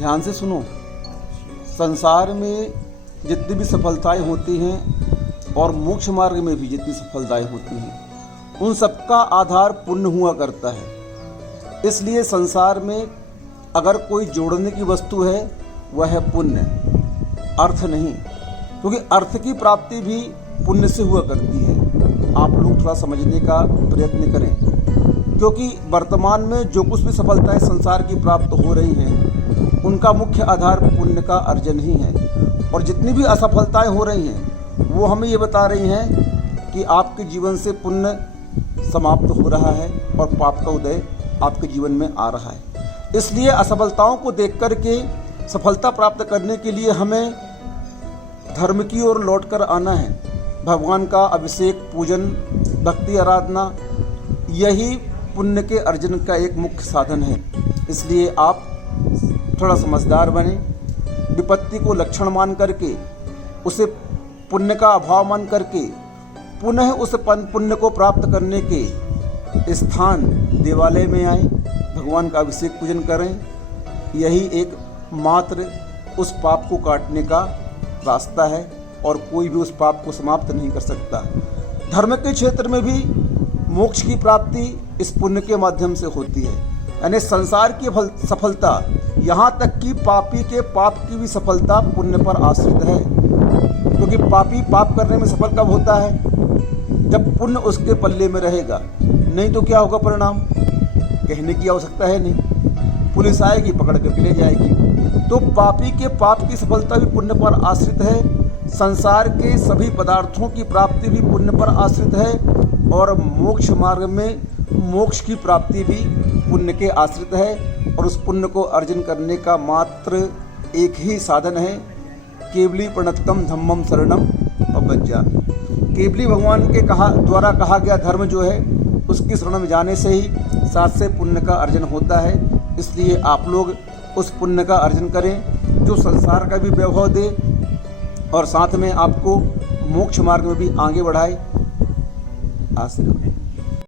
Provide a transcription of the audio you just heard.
ध्यान से सुनो। संसार में जितनी भी सफलताएं होती हैं और मोक्ष मार्ग में भी जितनी सफलताएं होती हैं, उन सबका आधार पुण्य हुआ करता है। इसलिए संसार में अगर कोई जोड़ने की वस्तु है वह है पुण्य, अर्थ नहीं, क्योंकि अर्थ की प्राप्ति भी पुण्य से हुआ करती है। आप लोग थोड़ा समझने का प्रयत्न करें, क्योंकि वर्तमान में जो कुछ भी सफलताएं संसार की प्राप्त हो रही हैं उनका मुख्य आधार पुण्य का अर्जन ही है। और जितनी भी असफलताएं हो रही हैं वो हमें ये बता रही हैं कि आपके जीवन से पुण्य समाप्त हो रहा है और पाप का उदय आपके जीवन में आ रहा है। इसलिए असफलताओं को देख कर के सफलता प्राप्त करने के लिए हमें धर्म की ओर लौट कर आना है। भगवान का अभिषेक, पूजन, भक्ति, आराधना, यही पुण्य के अर्जन का एक मुख्य साधन है। इसलिए आप थोड़ा समझदार बने, विपत्ति को लक्षण मान करके, उसे पुण्य का अभाव मान करके पुनः उस पुण्य को प्राप्त करने के स्थान देवालय में आए, भगवान का अभिषेक पूजन करें। यही एक मात्र उस पाप को काटने का रास्ता है और कोई भी उस पाप को समाप्त नहीं कर सकता। धर्म के क्षेत्र में भी मोक्ष की प्राप्ति इस पुण्य के माध्यम से होती है। यानी संसार की सफलता, यहाँ तक कि पापी के पाप की भी सफलता पुण्य पर आश्रित है। क्योंकि पापी पाप करने में सफल कब होता है? जब पुण्य उसके पल्ले में रहेगा, नहीं तो क्या होगा परिणाम? कहने की आवश्यकता है नहीं, पुलिस आएगी, पकड़ करके ले जाएगी। तो पापी के पाप की सफलता भी पुण्य पर आश्रित है। संसार के सभी पदार्थों की प्राप्ति भी पुण्य पर आश्रित है और मोक्ष मार्ग में मोक्ष की प्राप्ति भी पुण्य के आश्रित है। और उस पुण्य को अर्जन करने का मात्र एक ही साधन है, केवली प्रणतम धम्मम शरणम पवज्जा। केवली भगवान के द्वारा कहा गया धर्म जो है उसकी शरण में जाने से ही साथ से पुण्य का अर्जन होता है। इसलिए आप लोग उस पुण्य का अर्जन करें जो संसार का भी वैभव दे और साथ में आपको मोक्ष मार्ग में भी आगे बढ़ाए। आशीर्वाद।